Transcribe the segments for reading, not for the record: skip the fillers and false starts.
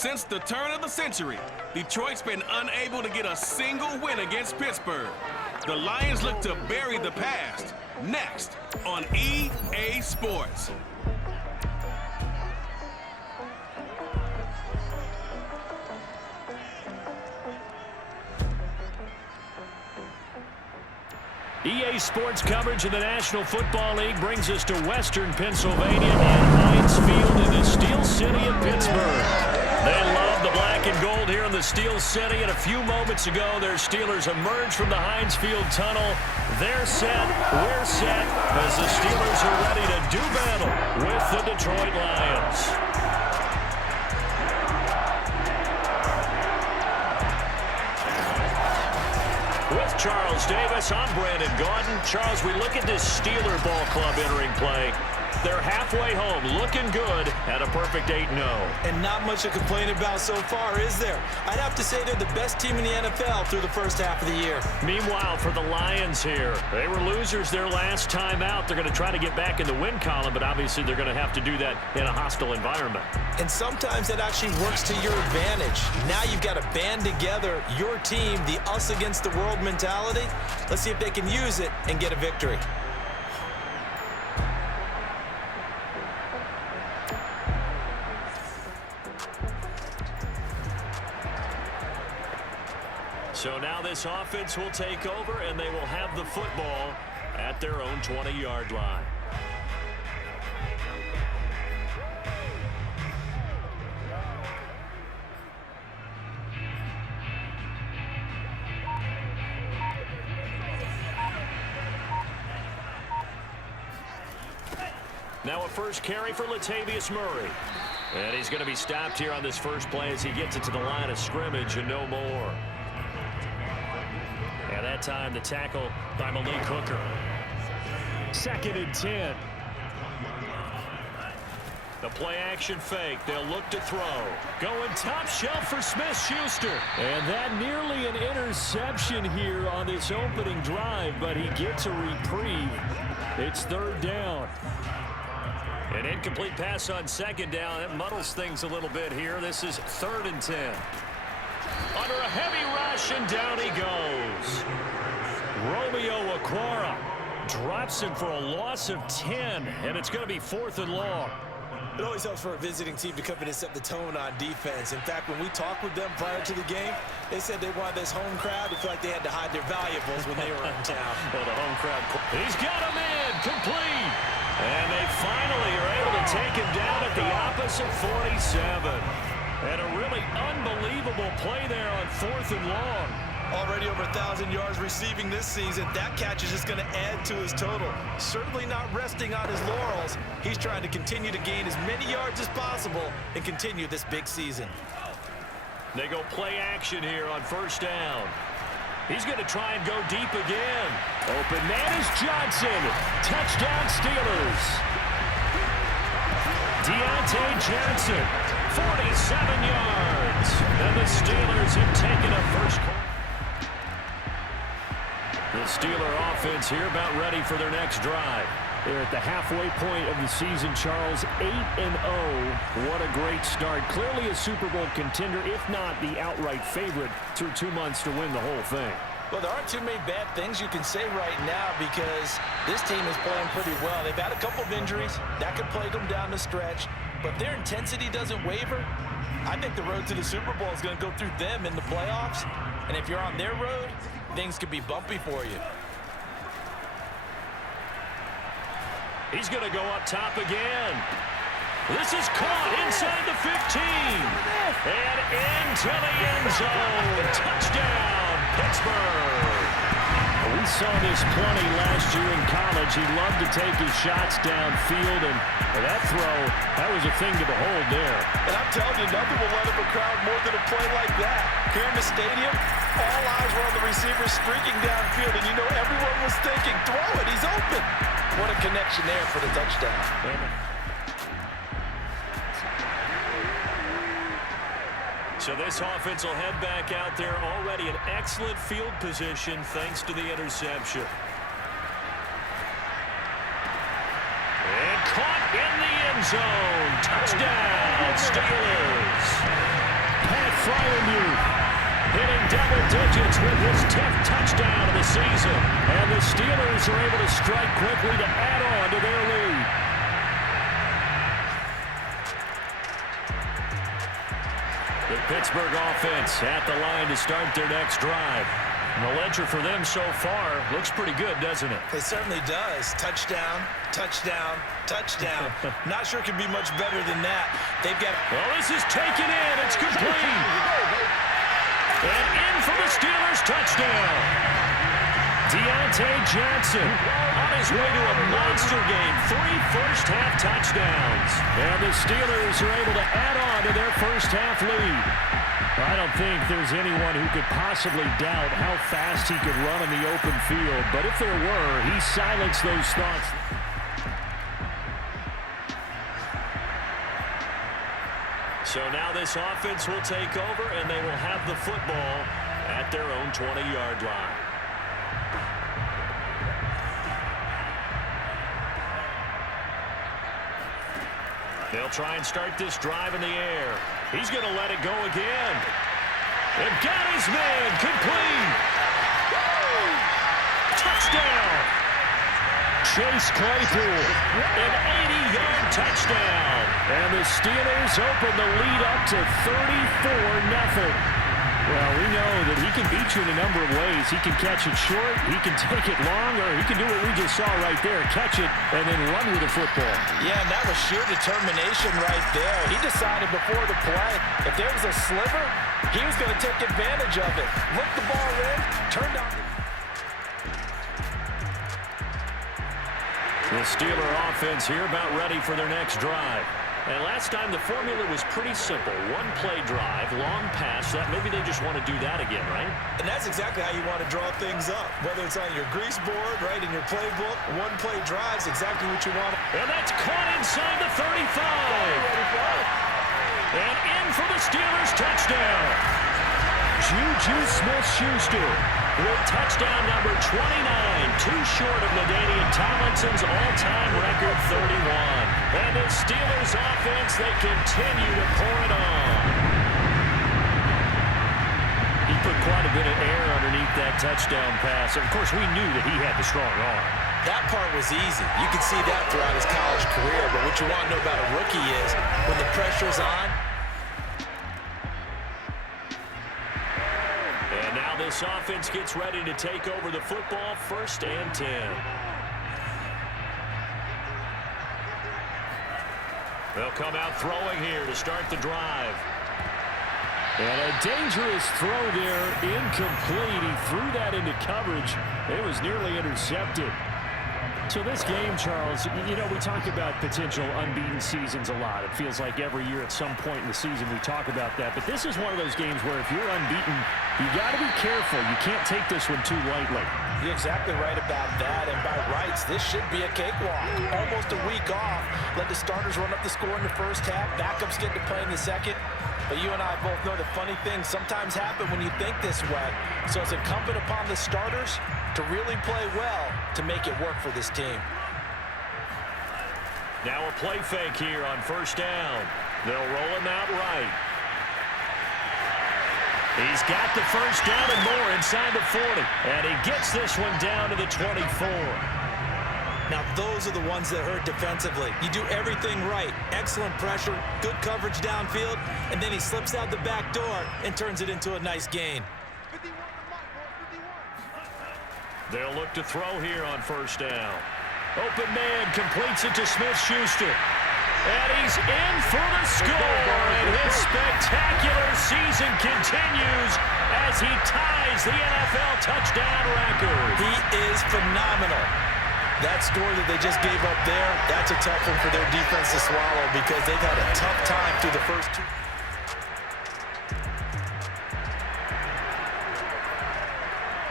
Since the turn of the century, Detroit's been unable to get a single win against Pittsburgh. The Lions look to bury the past. Next on EA Sports. EA Sports coverage of the National Football League brings us to Western Pennsylvania and Heinz Field in the Steel City of Pittsburgh. They love the black and gold here in the Steel City, and a few moments ago, their Steelers emerged from the Heinz Field tunnel. They're set, we're set, as the Steelers are ready to do battle with the Detroit Lions. With Charles Davis, I'm Brandon Gaudin. Charles, we look at this Steeler ball club entering play. They're halfway home, looking good at a perfect 8-0. And not much to complain about so far, is there? I'd have to say they're the best team in the NFL through the first half of the year. Meanwhile, for the Lions here, they were losers their last time out. They're going to try to get back in the win column, but obviously they're going to have to do that in a hostile environment. And sometimes that actually works to your advantage. Now you've got to band together your team, the us against the world mentality. Let's see if they can use it and get a victory. So now this offense will take over, and they will have the football at their own 20-yard line. Now a first carry for Latavius Murray. And he's going to be stopped here on this first play as he gets it to the line of scrimmage and no more. And that time the tackle by Malik Hooker. 2nd and 10. The play action fake. They'll look to throw. Going top shelf for Smith-Schuster. And that nearly an interception here on this opening drive, but he gets a reprieve. It's 3rd down. An incomplete pass on 2nd down. It muddles things a little bit here. This is 3rd and 10. Under a heavy rush, and down he goes. Romeo Okwara drops him for a loss of 10, and it's going to be 4th and long. It always helps for a visiting team to come in and set the tone on defense. In fact, when we talked with them prior to the game, they said they wanted this home crowd to feel like they had to hide their valuables when they were in town. Well, the home crowd. He's got him in, complete. And they finally are able to take him down at the opposite 47. And a really unbelievable play there on 4th and long. Already over 1,000 yards receiving this season. That catch is just going to add to his total. Certainly not resting on his laurels. He's trying to continue to gain as many yards as possible and continue this big season. They go play action here on 1st down. He's going to try and go deep again. Open man is Johnson. Touchdown Steelers. Deontay Johnson, 47 yards. And the Steelers have taken a first quarter. The Steeler offense here about ready for their next drive. They're at the halfway point of the season, Charles. 8-0. What a great start. Clearly a Super Bowl contender, if not the outright favorite, through 2 months to win the whole thing. Well, there aren't too many bad things you can say right now because this team is playing pretty well. They've had a couple of injuries. That could plague them down the stretch. But their intensity doesn't waver. I think the road to the Super Bowl is going to go through them in the playoffs. And if you're on their road, things could be bumpy for you. He's going to go up top again. This is caught inside the 15. And into the end zone. Touchdown, Pittsburgh. We saw this plenty last year in college. He loved to take his shots downfield, and that throw, that was a thing to behold there. And I'm telling you, nothing will let up a crowd more than a play like that. Here in the stadium, all eyes were on the receiver streaking downfield, and you know everyone was thinking, throw it, he's open. What a connection there for the touchdown. So this offense will head back out there, already in excellent field position thanks to the interception. And caught in the end zone. Touchdown, Steelers. Fryermuth, hitting double digits with his 10th touchdown of the season. And the Steelers are able to strike quickly to add on to their lead. The Pittsburgh offense at the line to start their next drive. And the ledger for them so far looks pretty good, doesn't it? It certainly does. Touchdown, touchdown, touchdown. Not sure it could be much better than that. They've got... Well, this is taken in. It's complete. And in for the Steelers touchdown. Deontay Johnson on his way to a monster game. 3 first-half touchdowns. And the Steelers are able to add on to their first-half lead. I don't think there's anyone who could possibly doubt how fast he could run in the open field. But if there were, he silenced those thoughts. So now this offense will take over, and they will have the football at their own 20-yard line. They'll try and start this drive in the air. He's going to let it go again. And got his man complete. Touchdown. Chase Claypool, an 80-yard touchdown. And the Steelers open the lead up to 34-0. Well, we know that he can beat you in a number of ways. He can catch it short, he can take it long, or he can do what we just saw right there, catch it and then run with the football. Yeah, and that was sheer determination right there. He decided before the play, if there was a sliver, he was going to take advantage of it. Looked the ball in, turned on. The Steeler offense here about ready for their next drive. And last time the formula was pretty simple. One play drive, long pass. That maybe they just want to do that again, right? And that's exactly how you want to draw things up. Whether it's on your grease board, right, in your playbook, one play drive is exactly what you want. And that's caught inside the 35. And in for the Steelers touchdown. Juju Smith-Schuster with touchdown number 29, too short of LaDainian Tomlinson's all-time record 31. And the Steelers offense, they continue to pour it on. He put quite a bit of air underneath that touchdown pass. Of course, we knew that he had the strong arm. That part was easy. You can see that throughout his college career. But what you want to know about a rookie is when the pressure's on. And now this offense gets ready to take over the football, 1st and 10. They'll come out throwing here to start the drive. And a dangerous throw there, incomplete. He threw that into coverage. It was nearly intercepted. So this game, Charles, you know, we talk about potential unbeaten seasons a lot. It feels like every year at some point in the season we talk about that. But this is one of those games where if you're unbeaten, you got to be careful. You can't take this one too lightly. You're exactly right about that. And by rights, this should be a cakewalk. Almost a week off. Let the starters run up the score in the first half. Backups get to play in the second. But you and I both know that funny things sometimes happen when you think this way. So it's incumbent upon the starters to really play well to make it work for this team. Now a play fake here on 1st down. They'll roll him out right. He's got the 1st down and more inside the 40. And he gets this one down to the 24. Now, those are the ones that hurt defensively. You do everything right. Excellent pressure, good coverage downfield, and then he slips out the back door and turns it into a nice gain. They'll look to throw here on 1st down. Open man completes it to Smith-Schuster. And he's in for the score. And his spectacular season continues as he ties the NFL touchdown record. He is phenomenal. That score that they just gave up there, that's a tough one for their defense to swallow because they've had a tough time through the first 2.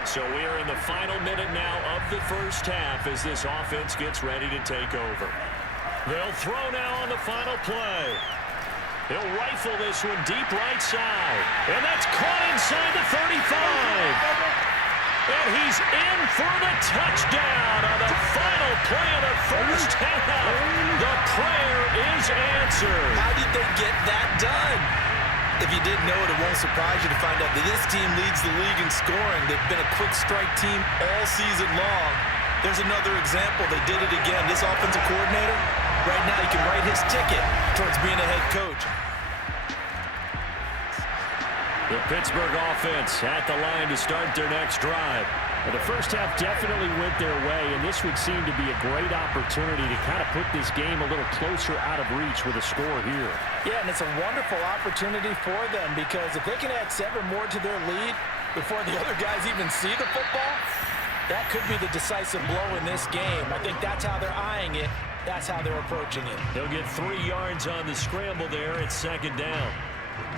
So we are in the final minute now of the first half as this offense gets ready to take over. They'll throw now on the final play. He'll rifle this one deep right side. And that's caught inside the 35. And he's in for the touchdown on the final play of the first half. The prayer is answered. How did they get that done? If you didn't know it, it won't surprise you to find out that this team leads the league in scoring. They've been a quick strike team all season long. There's another example. They did it again. This offensive coordinator, right now, he can write his ticket towards being a head coach. The Pittsburgh offense at the line to start their next drive. And the first half definitely went their way, and this would seem to be a great opportunity to kind of put this game a little closer out of reach with a score here. Yeah, and it's a wonderful opportunity for them because if they can add 7 more to their lead before the other guys even see the football, that could be the decisive blow in this game. I think that's how they're eyeing it. That's how they're approaching it. He'll get 3 yards on the scramble there at 2nd down.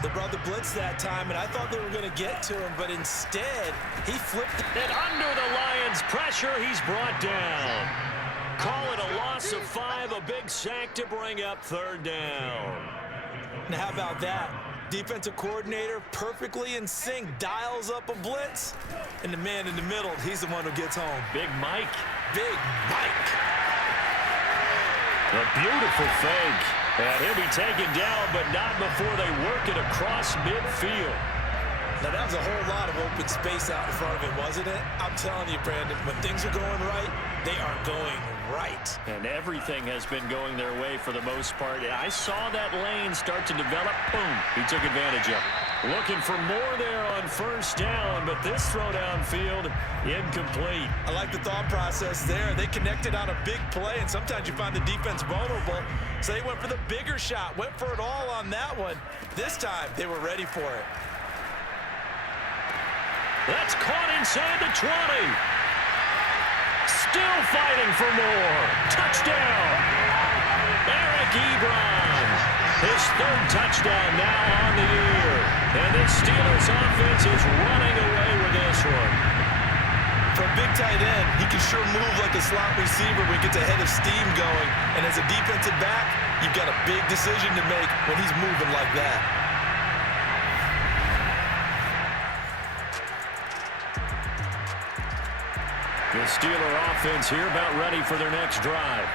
They brought the blitz that time, and I thought they were going to get to him, but instead, he flipped it. And under the Lions' pressure, he's brought down. Call it a loss of 5, a big sack to bring up 3rd down. Now, how about that? Defensive coordinator perfectly in sync, dials up a blitz, and the man in the middle, he's the one who gets home. Big Mike. Big Mike. A beautiful fake. And he'll be taken down, but not before they work it across midfield. Now, that was a whole lot of open space out in front of him, wasn't it? I'm telling you, Brandon, when things are going right, they are going right. And everything has been going their way for the most part. I saw that lane start to develop. Boom. He took advantage of it. Looking for more there on 1st down, but this throw downfield, incomplete. I like the thought process there. They connected on a big play, and sometimes you find the defense vulnerable. So they went for the bigger shot, went for it all on that one. This time, they were ready for it. That's caught inside the 20. Still fighting for more. Touchdown. Eric Ebron. His 3rd touchdown now on the year. And this Steelers offense is running away with this one. For a big tight end, he can sure move like a slot receiver when he gets a head of steam going. And as a defensive back, you've got a big decision to make when he's moving like that. The Steeler offense here about ready for their next drive.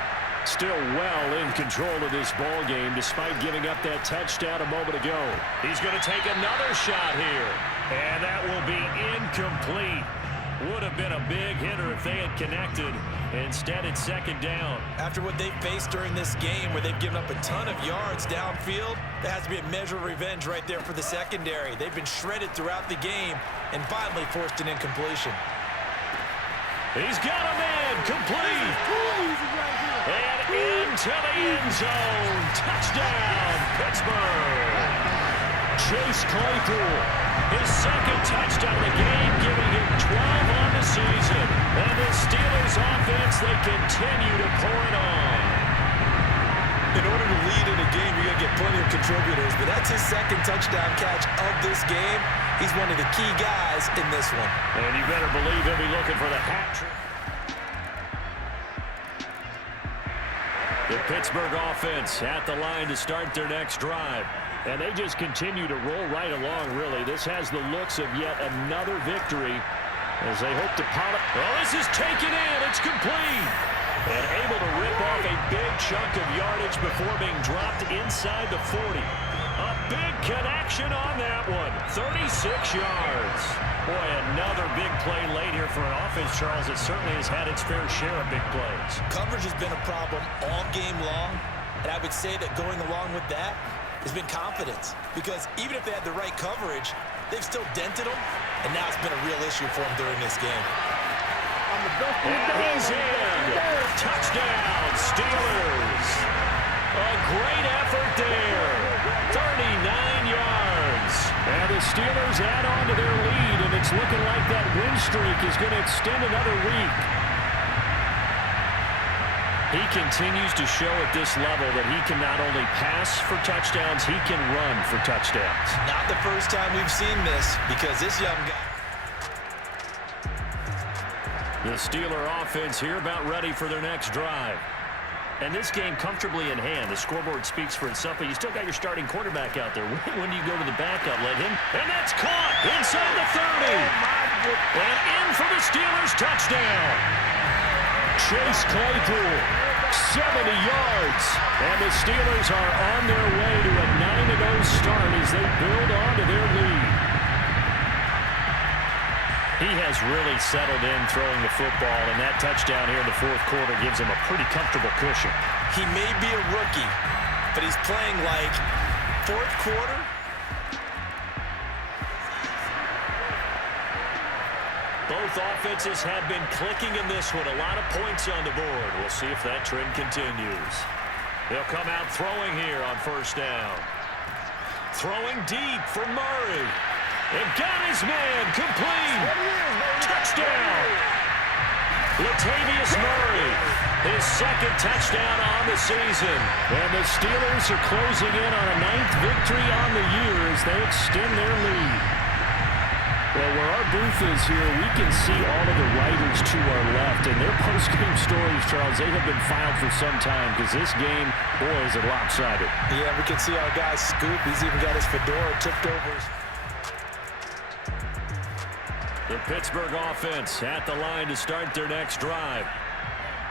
Still well in control of this ball game despite giving up that touchdown a moment ago. He's going to take another shot here. And that will be incomplete. Would have been a big hitter if they had connected. Instead, it's 2nd down. After what they've faced during this game where they've given up a ton of yards downfield, there has to be a measure of revenge right there for the secondary. They've been shredded throughout the game and finally forced an incompletion. He's got a man complete. And into the end zone. Touchdown, Pittsburgh. Chase Claypool, his 2nd touchdown of the game, giving him 12 on the season. And the Steelers offense, they continue to pour it on. In order to lead in a game, you're going to get plenty of contributors, but that's his 2nd touchdown catch of this game. He's one of the key guys in this one. And you better believe he'll be looking for the hat trick. The Pittsburgh offense at the line to start their next drive. And they just continue to roll right along, really. This has the looks of yet another victory as they hope to pot it. Well, this is taken in. It's complete. And able to rip off a big chunk of yardage before being dropped inside the 40. A big connection on that one. 36 yards. Boy, another big play late here for an offense, Charles, that certainly has had its fair share of big plays. Coverage has been a problem all game long, and I would say that going along with that has been confidence. Because even if they had the right coverage, they've still dented them, and now it's been a real issue for them during this game. And he's in. Touchdown, Steelers. A great effort there. 39 yards. And the Steelers add on to their lead, and it's looking like that win streak is going to extend another week. He continues to show at this level that he can not only pass for touchdowns, he can run for touchdowns. Not the first time we've seen this, because this young guy... The Steeler offense here about ready for their next drive. And this game comfortably in hand. The scoreboard speaks for itself, but you still got your starting quarterback out there. When do you go to the backup? Let him. And that's caught inside the 30. And in for the Steelers touchdown. Chase Claypool, 70 yards. And the Steelers are on their way to a 9-0 start as they build on really settled in throwing the football, and that touchdown here in the fourth quarter gives him a pretty comfortable cushion. He may be a rookie, but he's playing like fourth quarter. Both offenses have been clicking in this one. A lot of points on the board. We'll see if that trend continues. They'll come out throwing here on first down. Throwing deep for Murray. And got his man complete. Touchdown. Latavius Murray, his second touchdown on the season. And the Steelers are closing in on a 9th victory on the year as they extend their lead. Well, where our booth is here, we can see all of the writers to our left. And their post-game stories, Charles, they have been filed for some time because this game, boy, is it lopsided. Yeah, we can see our guy Scoop. He's even got his fedora tipped over. The Pittsburgh offense at the line to start their next drive.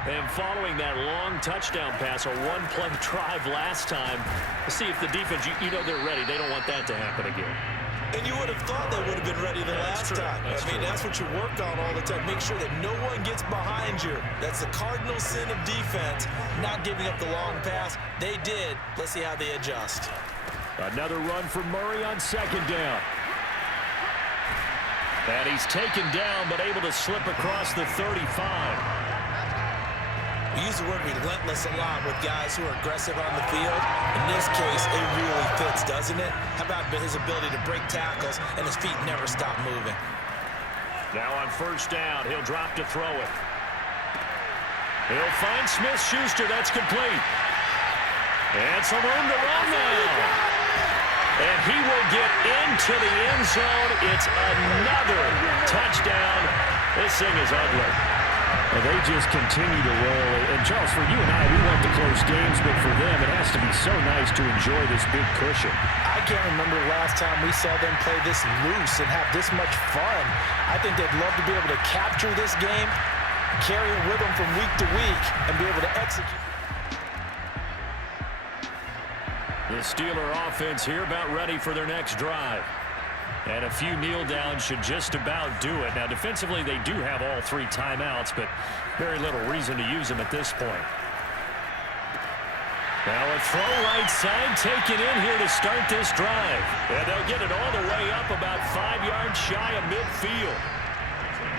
And following that long touchdown pass, a one-play drive last time, to see if the defense, you know they're ready. They don't want that to happen again. And you would have thought they would have been ready the last time. That's what you work on all the time. Make sure that no one gets behind you. That's the cardinal sin of defense, not giving up the long pass. They did. Let's see how they adjust. Another run for Murray on second down. And he's taken down, but able to slip across the 35. We use the word relentless a lot with guys who are aggressive on the field. In this case, it really fits, doesn't it? How about his ability to break tackles and his feet never stop moving? Now on first down, he'll drop to throw it. He'll find Smith-Schuster. That's complete. And some room to run now. And he will get into the end zone. It's another touchdown. This thing is ugly. Well, they just continue to roll. And, Charles, for you and I, we want the close games, but for them, it has to be so nice to enjoy this big cushion. I can't remember the last time we saw them play this loose and have this much fun. I think they'd love to be able to capture this game, carry it with them from week to week, and be able to execute. The Steeler offense here about ready for their next drive. And a few kneel downs should just about do it. Now, defensively, they do have all 3 timeouts, but very little reason to use them at this point. Now a throw right side taken in here to start this drive. And they'll get it all the way up about 5 yards shy of midfield.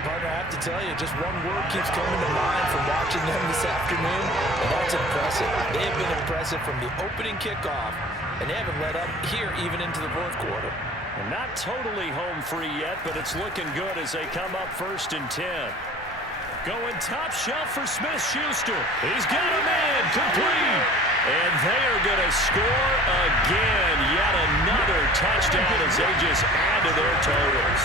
Partner, I have to tell you, just one word keeps coming to mind from watching them this afternoon, and that's impressive. They have been impressive from the opening kickoff, and they haven't let up here even into the fourth quarter. And not totally home free yet, but it's looking good as they come up 1st and 10. Going top shelf for Smith-Schuster. He's got a man complete. And they are going to score again. Yet another touchdown as they just add to their totals.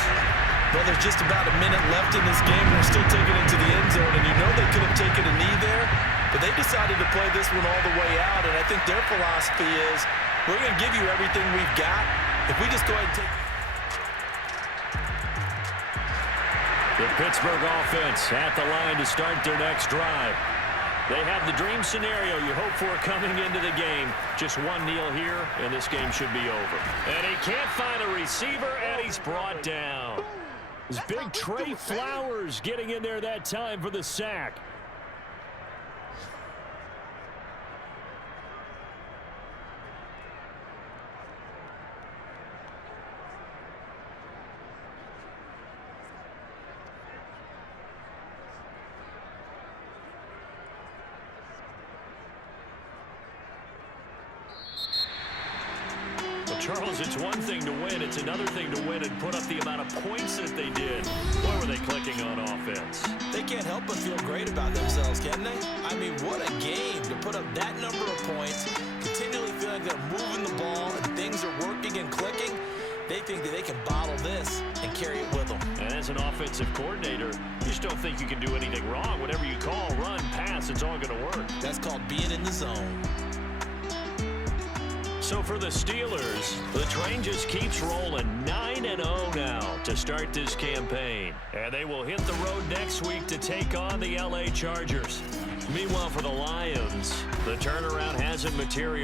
Well, there's just about a minute left in this game, and they're still taking it to the end zone. And you know they could have taken a knee there, but they decided to play this one all the way out. And I think their philosophy is, we're going to give you everything we've got. If we just go ahead and take... The Pittsburgh offense at the line to start their next drive. They have the dream scenario you hope for coming into the game. Just one kneel here, and this game should be over. And he can't find a receiver, and he's brought down. It's big Trey Flowers getting in there that time for the sack. Charles, it's one thing to win. It's another thing to win and put up the amount of points that they did. Boy, were they clicking on offense. They can't help but feel great about themselves, can they? I mean, what a game to put up that number of points, continually feeling they're moving the ball and things are working and clicking. They think that they can bottle this and carry it with them. And as an offensive coordinator, you just don't think you can do anything wrong. Whatever you call, run, pass, it's all going to work. That's called being in the zone. So for the Steelers, the train just keeps rolling 9-0 now to start this campaign. And they will hit the road next week to take on the LA Chargers. Meanwhile, for the Lions, the turnaround hasn't materialized.